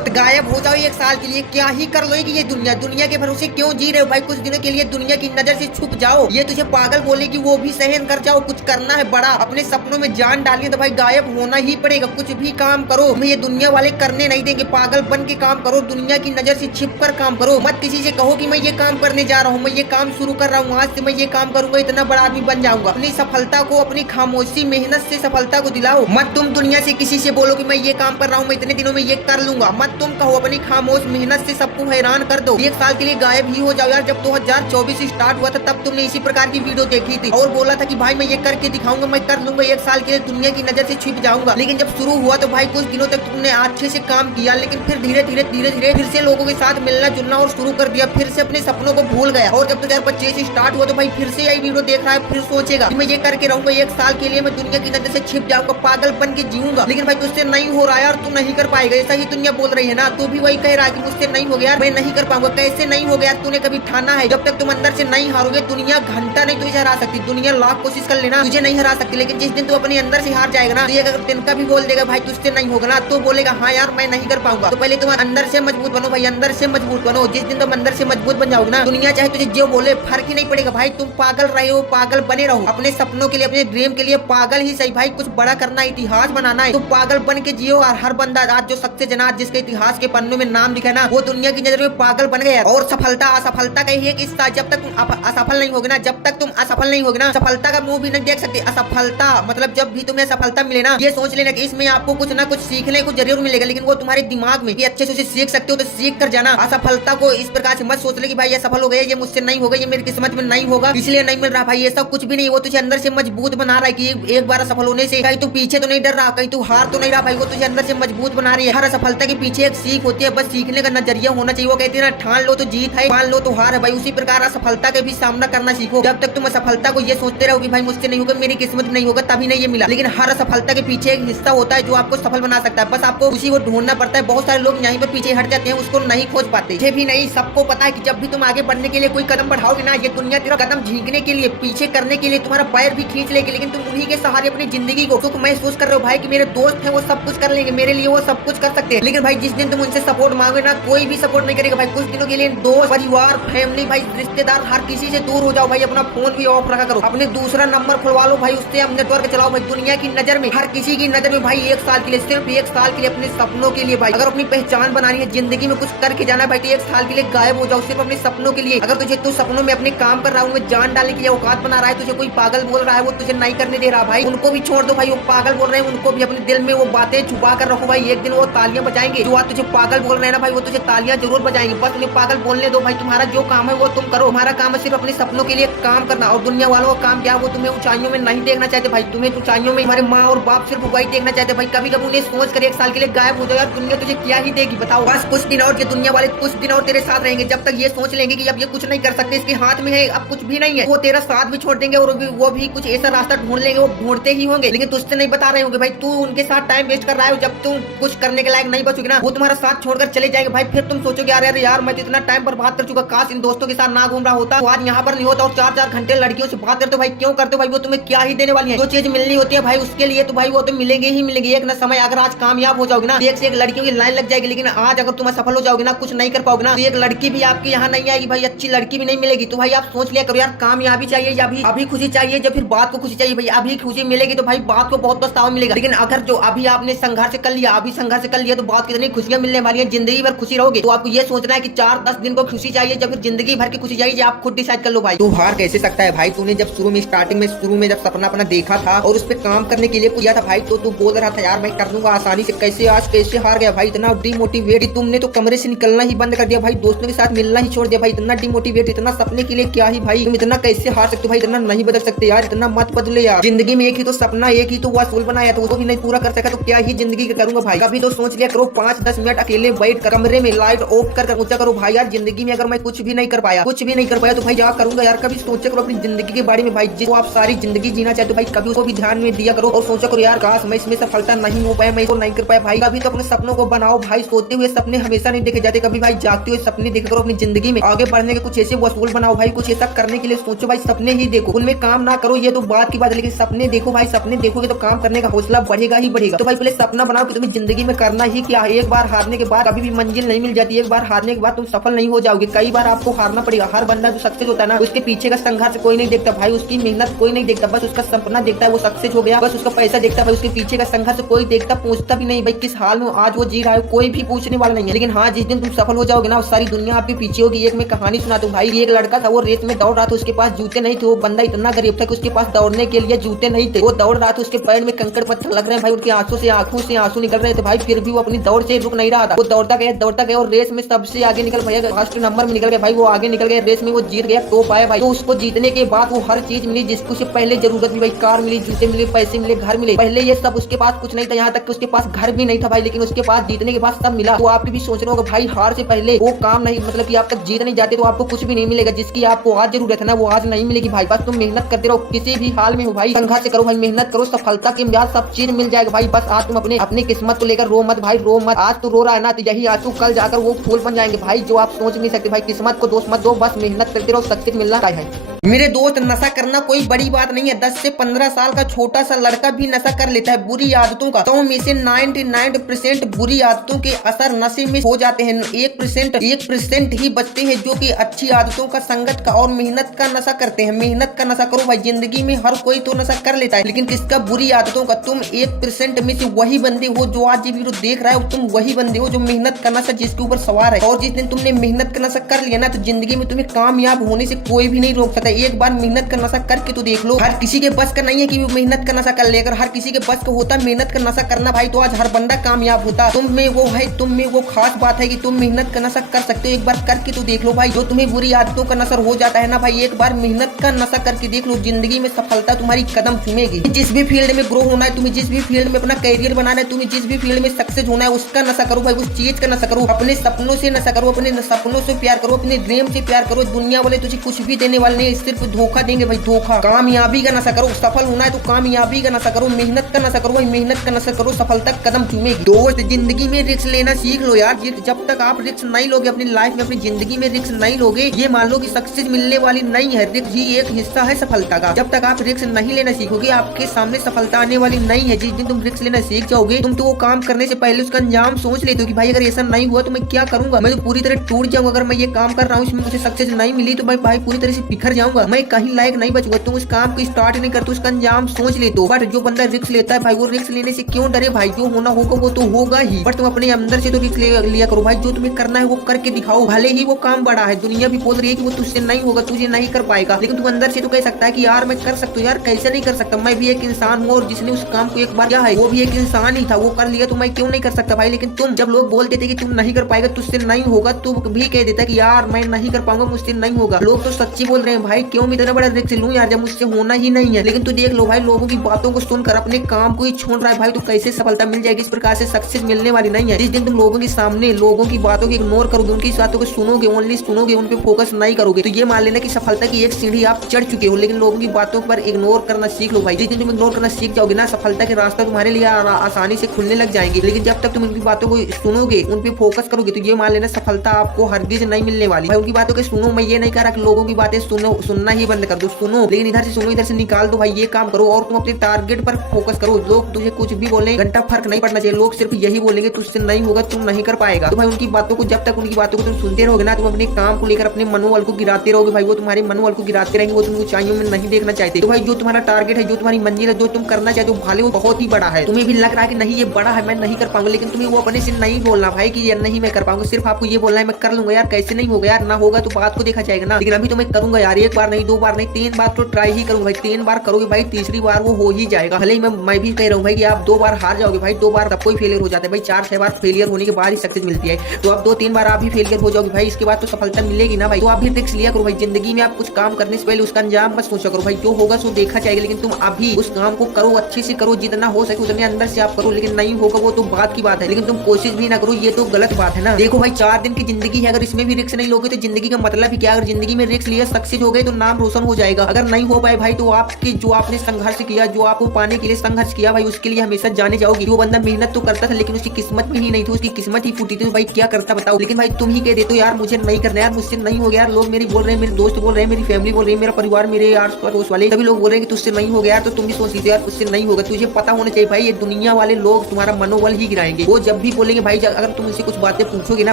तुरंत गायब हो जाओ एक साल के लिए। क्या ही कर लोगी ये दुनिया, दुनिया के भरोसे क्यों जी रहे हो भाई? कुछ दिनों के लिए दुनिया की नजर से छुप जाओ। ये तुझे पागल बोलेगी वो भी सहन कर जाओ। कुछ करना है बड़ा, अपने सपनों में जान डालिए तो भाई गायब होना ही पड़ेगा। कुछ भी काम करो, तुम्हें ये दुनिया वाले करने नहीं देंगे। पागल बन के काम करो, दुनिया की नजर से छिप कर काम करो। मत किसी से कहो कि मैं ये काम करने जा रहा हूँ, मैं ये काम शुरू कर रहा हूँ, आज से मैं ये काम करूंगा, इतना बड़ा आदमी बन जाऊंगा। अपनी सफलता को अपनी खामोशी मेहनत से सफलता को दिलाओ। मत तुम दुनिया से किसी से बोलो कि मैं ये काम कर रहा हूँ, मैं इतने दिनों में ये कर लूंगा। मत तुम कहो, अपनी खामोश मेहनत से सबको हैरान कर दो। एक साल के लिए गायब ही हो जाओ यार। जब 2024 स्टार्ट हुआ था तब तुमने इसी प्रकार की वीडियो देखी थी और बोला था कि भाई मैं ये करके दिखाऊंगा, मैं कर लूंगा, एक साल के लिए दुनिया की नजर से छिप जाऊंगा। लेकिन जब शुरू हुआ तो भाई कुछ दिनों तक तुमने अच्छे से काम किया, लेकिन फिर धीरे धीरे फिर से लोगों के साथ मिलना जुलना और शुरू कर दिया। फिर से अपने सपनों को भूल गया। और जब 2025 स्टार्ट हुआ तो भाई फिर से यही वीडियो देख रहा है, फिर सोचेगा कि मैं ये करके रहूंगा, एक साल के लिए मैं दुनिया की नजर से छिप जाऊंगा, पागल बन के जीऊंगा। लेकिन भाई तुझसे नहीं हो रहा यार, तू नहीं कर पाएगा। ऐसा ही दुनिया बोल रही है ना, तू भी वही कह रहा है कि मुझसे नहीं हो गया, मैं नहीं कर पाऊंगा। कैसे नहीं हो गया? तूने कभी ठाना है? जब तक तुम अंदर से नहीं हारोगे दुनिया घंटा नहीं तुझे हरा सकती। दुनिया लाख कोशिश कर लेना तुझे नहीं हरा सकती, लेकिन जिस दिन तू अपने अंदर से हार जाएगा ना, तो अगर तिनका भी बोल देगा भाई तुझसे नहीं होगा ना, तो बोलेगा हाँ यार मैं नहीं कर पाऊंगा। तो पहले तुम अंदर से मजबूत बनो भाई, अंदर से मजबूत बनो। जिस दिन तुम अंदर से मजबूत बन जाओगे ना, दुनिया चाहे तुझे जो बोले फर्क ही नहीं पड़ेगा भाई। तुम पागल रहे हो, पागल बने रहो अपने सपनों के लिए, अपने ड्रीम के लिए पागल ही सही भाई। कुछ बड़ा करना है, इतिहास बनाना है, तो पागल बन के जियो। और हर बंदा आज जो सक्सेस जना जिसके इतिहास के पन्नों में नाम लिखा ना, वो दुनिया की नजर में पागल बन गया। और सफलता असफलता का ही एक हिस्सा। जब तक तुम असफल नहीं होगे ना, जब तक तुम असफल नहीं होगे ना, सफलता का मुंह भी नहीं देख सकते। असफलता मतलब जब भी तुम्हें सफलता मिले ना, ये सोच लेना कि इसमें आपको कुछ ना कुछ सीखने को जरूर मिलेगा, लेकिन वो तुम्हारे दिमाग में अच्छे से उसे सीख सकते हो तो सीख कर जाना। असफलता को इस प्रकार से मत सोच ले कि भाई ये सफल हो गया, ये मुझसे नहीं होगा, ये मेरी किस्मत में नहीं होगा इसलिए नहीं मिल रहा। भाई ये सब कुछ भी नहीं, वो तुझे अंदर से मजबूत बना रहा है कि एक बार सफल होने से कहीं तू पीछे तो नहीं डर रहा, कहीं तू हार तो नहीं रहा भाई। वो तुझे अंदर से मजबूत बना रही है। हर सफलता के पीछे एक सीख होती है, बस सीखने का नजरिया होना चाहिए। वो कहते हैं ना, ठान लो तो जीत है, मान लो तो हार है भाई। उसी प्रकार असफलता के भी सामना करना सीखो। जब तक तुम असफलता को ये सोचते रहो कि भाई मुझसे नहीं होगा, मेरी किस्मत नहीं होगा, तभी नहीं ये मिला। लेकिन हर सफलता के पीछे एक हिस्सा होता है जो आपको सफल बना सकता है, बस आपको उसी को ढूंढना पड़ता है। बहुत सारे लोग यहीं पर पीछे हट जाते हैं, उसको नहीं खोज पाते। ये भी नहीं, सबको पता है कि जब भी तुम आगे बढ़ने के लिए कोई कदम बढ़ाओगे ना, ये दुनिया तेरा कदम झींकने के लिए, पीछे करने के लिए तुम्हारा पैर भी खींच लेगी, लेकिन तुम उन्हीं के सहारे अपनी जिंदगी को सुख महसूस कर रहे हो भाई कि मेरे दोस्त हैं वो सब कुछ कर लेंगे मेरे लिए, वो सब कुछ कर सकते हैं। लेकिन भाई जिस दिन तुम उनसे सपोर्ट मांगे ना, कोई भी सपोर्ट नहीं करेगा भाई। कुछ दिनों के लिए दोस्त, परिवार, फैमिली, भाई रिश्तेदार, हर किसी से दूर हो जाओ भाई। अपना फोन भी ऑफ रखा करो, अपने दूसरा नंबर खुलवा लो भाई, उससे हम नेटवर्क चलाओ भाई। दुनिया की नजर में, हर किसी की नजर में भाई एक साल के लिए, सिर्फ एक साल के लिए अपने सपनों के लिए भाई, अगर अपनी पहचान बनानी है, जिंदगी में कुछ करके जाना भाई, तो एक साल के लिए गायब हो जाओ सिर्फ अपने सपनों के लिए। अगर तुझे तू सपनों में अपने काम कर रहा हूँ, जान डालने की औकात बना रहा है, तुझे कोई पागल बोल रहा है, वो तुझे नहीं करने दे रहा भाई, उनको भी छोड़ दो भाई। वो पागल बोल रहे हैं, उनको भी अपने दिल में वो बातें छुपा कर रखो भाई। एक दिन वो तालियां बजाएंगे, जो आज तुझे पागल बोल रहे हैं ना भाई, वो तुझे तालियां जरूर बजाएंगे। बस उन्हें पागल बोलने दो भाई। तुम्हारा जो काम है वो तुम करो, तुम्हारा काम है सिर्फ अपने सपनों के लिए काम करना। और दुनिया वालों का काम क्या, वो तुम्हें ऊंचाइयों में नहीं देखना चाहते भाई। तुम्हें ऊंचाइयों में तुम्हारे माँ और बाप सिर्फ वही देखना चाहते भाई। कभी कभी उन्हें सोच कर एक साल के लिए गायब हो जाओ यार, दुनिया तुझे क्या ही देगी बताओ। बस कुछ दिन और, ये दुनिया वाले कुछ दिन और तेरे साथ रहेंगे। जब तक ये सोच लेंगे कि अब ये कुछ नहीं कर सकते, इसके हाथ में है अब कुछ भी नहीं है, वो तेरा साथ भी छोड़ देंगे और वो भी कुछ ऐसा रास्ता ढूंढ लेंगे। वो ढूंढते ही होंगे, लेकिन तुझसे नहीं बता रहे होंगे भाई। तू उनके साथ टाइम वेस्ट कर रहा है, जब तुम कुछ करने के लायक नहीं बचोगे ना, वो तुम्हारा साथ छोड़कर चले जाएंगे भाई। फिर तुम सोचोगे अरे यार मैं तो इतना टाइम बर्बाद कर चुका, काश इन दोस्तों के साथ ना घूम रहा होता, तो आज यहाँ पर नहीं होता। और 4-4 घंटे लड़कियों से बात करते हो भाई, क्यों करते हो भाई? वो तुम्हें क्या ही देने वाली है? जो चीज मिलनी होती है भाई उसके लिए तो भाई वो तो मिलेंगे ही मिलेंगे एक न समय। अगर आज कामयाब हो जाओगे ना, एक से एक लड़कियों की लाइन लग जाएगी, लेकिन आज अगर तुम सफल हो जाओगे ना, कुछ नहीं कर पाओगे ना, तो एक लड़की भी आपके यहाँ नहीं आएगी भाई, अच्छी लड़की भी नहीं मिलेगी। तो भाई आप सोच लिया करो यार, कामयाबी चाहिए या अभी खुशी चाहिए, जब फिर बात को खुशी चाहिए भाई। अभी खुशी मिलेगी तो भाई बात को बहुत पछतावा मिलेगा, लेकिन अगर जो अभी आपने संघर्ष कर लिया, अभी संघर्ष कर लिया, तो बात कितनी खुशियां मिलने वाली है, जिंदगी भर खुशी रहोगे। तो आपको ये सोचना है कि 4-10 दिन को खुशी चाहिए, जब फिर जिंदगी भर की खुशी चाहिए, आप खुद डिसाइड कर लो भाई। तू हार कैसे सकता है भाई? तूने जब शुरू में स्टार्टिंग में जब सपना अपना देखा था और उस पर काम करने के लिए किया था भाई, तो तू बोल रहा था यार मैं कर लूंगा आसानी से, कैसे आज कैसे हार गया भाई? इतना डिमोटिवेट तुमने तो कमरे से निकलना ही बंद कर दिया भाई, दोस्तों के साथ मिलना ही छोड़ दिया भाई। इतना डिमोटिवेट, इतना सपने के लिए क्या ही भाई, तुम इतना कैसे हार सकते हो भाई? इतना नहीं बदल सकते यार, इतना मत बदले यार। जिंदगी में एक ही तो सपना, एक ही तो वसूल बनाया था, उसको भी नहीं पूरा कर सका तो क्या ही जिंदगी करूंगा भाई? कभी तो सोच लिया करो 5-10 मिनट अकेले बैठ कर कमरे में लाइट ऑफ कर ऊंचा करो भाई यार। जिंदगी में अगर मैं कुछ भी नहीं कर पाया तो भाई क्या करूंगा यार? कभी सोचा करो अपनी जिंदगी के बारे में भाई, जिसको आप सारी जिंदगी जीना चाहते हो भाई, कभी उसको भी ध्यान में दिया करो और सोचा करो यार काश मैं इसमें सफलता नहीं हो पाया, मैं इसको नहीं कर पाए भाई। कभी तो अपने सपनों को बनाओ भाई, सोते हुए सपने हमेशा नहीं देखे जाते, कभी भाई जागते हुए सपने देखा करो। अपनी जिंदगी में आगे बढ़ने के कुछ ऐसे वसूल बनाओ भाई, कुछ ऐसा करने के लिए सोचो भाई, सपने ही देखो, उनमें काम ना करो, ये तो बात की बात है, लेकिन सपने देखो भाई। सपने देखोगे तो काम करने का हौसला बढ़ेगा ही बढ़ेगा। तो भाई पहले सपना बनाओ कि तुम्हें जिंदगी में करना ही क्या है। एक बार हारने के बाद कभी भी मंजिल नहीं मिल जाती, एक बार हारने के बाद तुम सफल नहीं हो जाओगे, कई बार आपको हारना पड़ेगा। हर बंदा जो सक्सेस होता है ना, उसके पीछे का संघर्ष कोई नहीं देखता भाई, उसकी मेहनत कोई नहीं देखता, बस उसका सपना देखता है, वो सक्सेस हो गया, बस उसका पैसा देखता है भाई, उसके पीछे का संघर्ष कोई देखता पूछता भी नहीं भाई किस हाल में आज वो जी रहा है, कोई भी पूछने वाला नहीं है। लेकिन हाँ, जिस दिन तुम सफल हो जाओगे ना, सारी दुनिया आपके पीछे होगी। एक मैं कहानी सुना दूं भाई, एक लड़का था, वो रेस में दौड़ रहा था, उसके पास जूते नहीं थे, वो बंदा इतना गरीब था कि उसके पास दौड़ने के लिए जूते नहीं थे। वो दौड़ रहा था, उसके पैर में कंकड़ पत्थर लग रहे हैं भाई, उनकी आंखों से आंसू निकल रहे थे भाई, फिर भी वो अपनी दौड़ से रुक नहीं रहा था। वो दौड़ता गया और रेस में सबसे आगे निकल गया, फर्स्ट नंबर में निकल गया भाई, वो आगे निकल गया, रेस में वो जीत गया, टॉप आया भाई। तो उसको जीतने के बाद वो हर चीज मिली जिसको उससे पहले जरूरत थी भाई, कार मिली, जूते मिले, पैसे मिले, घर मिले। पहले ये सब उसके पास कुछ नहीं था, यहाँ तक कि उसके पास घर भी नहीं था भाई, लेकिन उसके पास जीतने के बाद सब मिला। तो आप भी सोच रहे हो भाई, हार से पहले वो काम नहीं, मतलब कि आप तक जीत नहीं जाते तो आपको कुछ भी नहीं मिलेगा। जिसकी आपको आज जरूरत है ना, वो आज नहीं मिलेगी भाई। बस तुम मेहनत करते रहो, किसी भी हाल में हो भाई, संघर्ष करो भाई, मेहनत करो, सफलता के बाद सब चीज मिल जाएगा भाई। बस आज तुम अपनी किस्मत को लेकर रो मत भाई, रो मत। आज तो रो रहा है ना, तो यही आंसू कल जाकर वो फूल बन जाएंगे भाई, जो आप सोच नहीं सकते भाई। किस्मत को दोष मत दो, बस मेहनत करते रहो, सक्सेस मिलना है। मेरे दोस्त, नशा करना कोई बड़ी बात नहीं है। 10 से 15 साल का छोटा सा लड़का भी नशा कर लेता है बुरी आदतों का। 100 में से 99% बुरी आदतों के असर नशे में हो जाते हैं। 1% ही बचते हैं जो कि अच्छी आदतों का, संगत का और मेहनत का नशा करते हैं। मेहनत का नशा करो भाई, जिंदगी में हर कोई तो नशा कर लेता है, लेकिन किसका? बुरी आदतों का। तुम 1% में से वही बंदे हो जो आज ये वीडियो देख रहा है, तुम वही बंदे हो जो मेहनत का नशा जिसके ऊपर सवार है। और जिस दिन तुमने मेहनत का नशा कर लिया ना, तो जिंदगी में तुम्हें कामयाब होने से कोई भी नहीं रोक सकता। एक बार मेहनत का नशा करके तो देख लो। हर किसी के बस का नहीं है कि वो मेहनत का नशा कर ले। अगर हर किसी के बस का होता मेहनत का नशा करना भाई, तो आज हर बंदा कामयाब होता। तुम में वो है, तुम में वो खास बात है कि तुम मेहनत का नशा कर सकते हो। एक बार करके तो देख लो भाई। जो तुम्हें बुरी आदतों का नशा हो जाता है ना भाई, एक बार मेहनत का नशा करके देख लो, जिंदगी में सफलता तुम्हारी कदम चूमेगी। जिस भी फील्ड में ग्रो होना है, तुम्हें जिस भी फील्ड में अपना करियर बनाना है, तुम्हें जिस भी फील्ड में सक्सेस होना है, उसका नशा करो भाई, उस चीज का नशा करो। अपने सपनों से नशा करो, अपने सपनों से प्यार करो, अपने ड्रीम से प्यार करो। दुनिया वाले तुझे कुछ भी देने वाले नहीं, सिर्फ धोखा देंगे भाई, धोखा। कामयाबी का नशा करो, सफल होना है तो कामयाबी का नशा करो, मेहनत का नशा करो भाई, मेहनत का नशा करो, सफलता कदम चूमेगी। दोस्त, जिंदगी में रिस्क लेना सीख लो यार। जब तक आप रिस्क नहीं लोगे अपनी लाइफ में, अपनी जिंदगी में रिस्क नहीं लोगे, ये मान लो कि सक्सेस मिलने वाली नहीं है। रिस्क ही एक हिस्सा है सफलता का। जब तक आप रिस्क नहीं लेना सीखोगे, आपके सामने सफलता आने वाली नहीं है। जिस दिन तुम रिस्क लेना सीख जाओगे, तुम तो वो काम करने से पहले उसका अंजाम सोच लेते हो कि भाई अगर ऐसा नहीं हुआ तो मैं क्या करूंगा, मैं तो पूरी तरह टूट जाऊंगा। अगर मैं ये काम कर रहा हूँ, इसमें मुझे सक्सेस नहीं मिली तो भाई पूरी तरह से बिखर जाऊंगा, मैं कहीं लायक नहीं बचूंगा। तुम उस काम को स्टार्ट नहीं करते, उसका अंजाम सोच लेते हो। बट जो बंदा रिस्क लेता है भाई, वो रिस्क लेने से क्यों डरे भाई? जो होना होगा वो तो होगा ही, बट तुम अपने अंदर से तो रिस्क लिया करो भाई। जो तुम्हें करना है वो करके दिखाओ, भले ही वो काम बड़ा है, दुनिया भी बोल रही है कि वो तुझसे नहीं होगा, तुझे नहीं कर पाएगा, लेकिन तुम अंदर से तो कह सकता है कि यार मैं कर सकता हूँ, यार कैसे नहीं कर सकता, मैं भी एक इंसान हूँ। और जिसने उस काम को एक बार किया है वो भी एक इंसान ही था, वो कर लिया तो मैं क्यों नहीं कर सकता भाई? लेकिन तुम जब लोग बोलते थे कि तुम नहीं कर पाएगा, तुझसे नहीं होगा, तू भी कह देता कि यार मैं नहीं कर पाऊंगा, मुझसे नहीं होगा। लोग तो सच्ची बोल रहे हैं भाई, क्यों मैं इतना बड़ा रिस्क लूं यार जब मुझसे होना ही नहीं है। लेकिन तू देख लो भाई, लोगों की बातों को सुनकर अपने काम को ही छोड़ रहा है भाई, तो कैसे सफलता मिल जाएगी? इस प्रकार से सक्सेस मिलने वाली नहीं है। जिस दिन तुम लोगों के सामने लोगों की बातों को इग्नोर करोगे, उनकी बातों को सुनोगे, ओनली सुनोगे, उन पे फोकस नहीं करोगे, तो ये मान लेना कि सफलता की एक सीढ़ी आप चढ़ चुके हो। लेकिन लोगों की बातों पर इग्नोर करना सीख लो भाई। जिस दिन तुम इग्नोर करना सीख जाओगे ना, सफलता के रास्ता तुम्हारे लिए आसानी से खुलने लग जाएंगे। लेकिन जब तक तुम उनकी बातों को सुनोगे, उन पे फोकस करोगे, तो ये मान लेना सफलता आपको हरगिज नहीं मिलने वाली भाई। उनकी बातों को सुनो, मैं ये नहीं कह रहा कि लोगों की बातें सुनना ही बंद कर दो, सुनो, लेकिन इधर से सुनो, इधर से निकाल दो भाई। ये काम करो और तुम अपने टारगेट पर फोकस करो। लोग तुझे कुछ भी बोले, घंटा फर्क नहीं पड़ना चाहिए। लोग सिर्फ यही बोलेंगे तुझसे नहीं होगा, तुम नहीं कर पाएगा। तो भाई उनकी बातों को, जब तक उनकी बातों को तुम सुनते रहोगे ना, तुम अपने काम को लेकर अपने मनोबल को गिराते रहोगे भाई। वो तुम्हारे मनोबल को गिराते रहेंगे, वो तुम ऊंचाइयों में नहीं देखना चाहते। तो भाई जो तुम्हारा टारगेट है, जो तुम्हारी मंजिल है, जो तुम करना चाहते हो, भले वो बहुत ही बड़ा है, तुम्हें भी लग रहा है कि नहीं ये बड़ा है, मैं नहीं कर पाऊंगा, लेकिन तुम्हें वो अपने से नहीं बोलना भाई कि ये नहीं मैं कर पाऊंगा। सिर्फ आपको ये बोलना है मैं कर लूंगा यार, कैसे नहीं होगा यार, ना होगा तो बात को देखा जाएगा ना, लेकिन अभी तो मैं करूंगा यार। एक बार नहीं, 2 बार नहीं, 3 बार तो ट्राई ही करूंगा भाई। 3 बार करोगे भाई, तीसरी बार वो हो ही जाएगा। भले ही मैं भी कह रहा हूँ भाई कि आप 2 बार हार जाओगे भाई, 2 बार तब कोई फेलियर हो जाता है भाई। 4-6 बार फेलियर होने के बाद ही सक्सेस मिलती है। तो अब 2-3 बार आप भी फेलियर हो जाओगे भाई, इसके बाद तो सफलता मिलेगी ना भाई। तो आप भी रिस्क लिया करो भाई। जिंदगी में आप कुछ काम करने से पहले उसका अंजाम मत सोचा करो भाई, जो होगा सो देखा जाएगा, लेकिन तुम अभी उस काम को करो, अच्छे से करो, जितना हो सके उतने अंदर से आप करो। लेकिन नहीं होगा वो तो बात की बात है, लेकिन तुम कोशिश भी ना करो, ये तो गलत बात है ना। देखो भाई, 4 दिन की जिंदगी है, अगर इसमें भी रिस्क नहीं लोगे तो जिंदगी का मतलब ही क्या? अगर जिंदगी में रिस्क लिया, सक्सेस हो गए तो नाम रोशन हो जाएगा। अगर नहीं हो पाए भाई, तो आपके जो आपने संघर्ष किया, जो आपको पाने के लिए संघर्ष किया भाई, उसके लिए हमेशा जाने जाओगे। जो बंदा मेहनत तो करता था, लेकिन उसकी किस्मत में ही नहीं थी, उसकी किस्मत ही फूटी थी। तो भाई क्या करता बताओ। लेकिन भाई तुम ही कह देते हो यार मुझे नहीं करना यार, मुझसे नहीं हो गया यार। लोग मेरे बोल रहे हैं, मेरे दोस्त बोल रहे हैं, मेरी फैमिली बोल रही है, मेरा परिवार, मेरे आस पड़ोस वाले सभी लोग बोल रहे हैं कि तुझसे नहीं हो गया यार। तो तुम भी सोच लीजिए यार तुझसे नहीं होगा। तुझे पता होना चाहिए भाई, ये दुनिया वाले लोग तुम्हारा मनोबल ही गिराएंगे। वो जब भी बोलेंगे भाई, अगर तुम उनसे कुछ बातें पूछोगे ना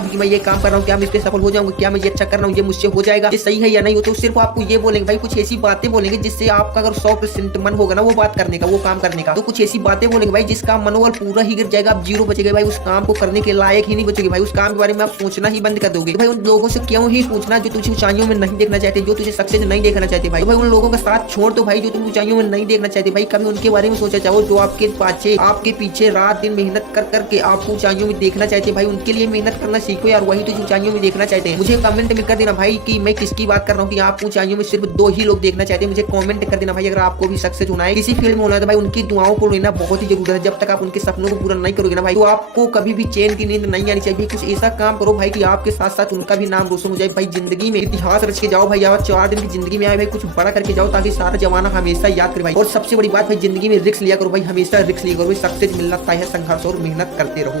कि मैं ये काम कर रहा हूँ, क्या मैं इस पे सफल हो जाऊंगा, क्या मैं ये अच्छा कर रहा हूँ, ये मुझसे हो जाएगा, ये सही है या नहीं हो, तो सिर्फ आपको ये बोलेंगे भाई, कुछ ऐसी बातें बोलेंगे जिससे आपका अगर 100% मन होगा ना वो बात करने का, वो काम करने का, तो कुछ ऐसी बातें बोलेंगे भाई जिसका मनोबल पूरा ही गिर जाएगा। आप जीरो बचेगा भाई, उस काम को करने के लायक ही नहीं बचेगी भाई, उस काम के बारे में आप सोचना ही बंद कर दोगे। भाई उन लोगों से क्यों ही पूछना जो तुझे ऊंचाइयों में नहीं देखना चाहते, जो तुझे सक्सेस नहीं देखना चाहते भाई। भाई उन लोगों का साथ छोड़ दो भाई जो तुम ऊंचाइयों में नहीं देखना चाहते भाई। कभी उनके बारे में सोचा चाहो जो आपके पीछे रात दिन मेहनत कर करके आपको ऊंचाइयों में देखना चाहते भाई। उनके लिए मेहनत करना सीखो यार, वही तुझे ऊंचाइयों में देखना चाहते हैं। मुझे कमेंट में कर देना भाई कि मैं किसकी बात कर रहा हूँ कि आप ऊंचाइयों में सिर्फ 2 ही लोग देखना चाहते हैं। मुझे कमेंट कर देना भाई अगर आपको भी सक्सेस होना है, किसी फील्ड में होना है तो भाई उनकी दुआओं को लेना बहुत ही जरूरी है। जब तक आप उनके सपनों को पूरा नहीं करोगे ना भाई, तो आपको कभी भी चैन की नींद नहीं आनी चाहिए। कुछ ऐसा काम करो भाई कि आपके साथ साथ उनका भी नाम रोशन हो जाए भाई। जिंदगी में इतिहास रच के जाओ भाई, यार 4 दिन की जिंदगी में आए भाई, कुछ बड़ा करके जाओ ताकि सारा जमाना हमेशा याद करे भाई। और सबसे बड़ी बात भाई, जिंदगी में रिस्क लिया करो भाई, हमेशा रिस्क लिया करो भाई। सक्सेस मिलना तय है, संघर्ष और मेहनत करते रहो।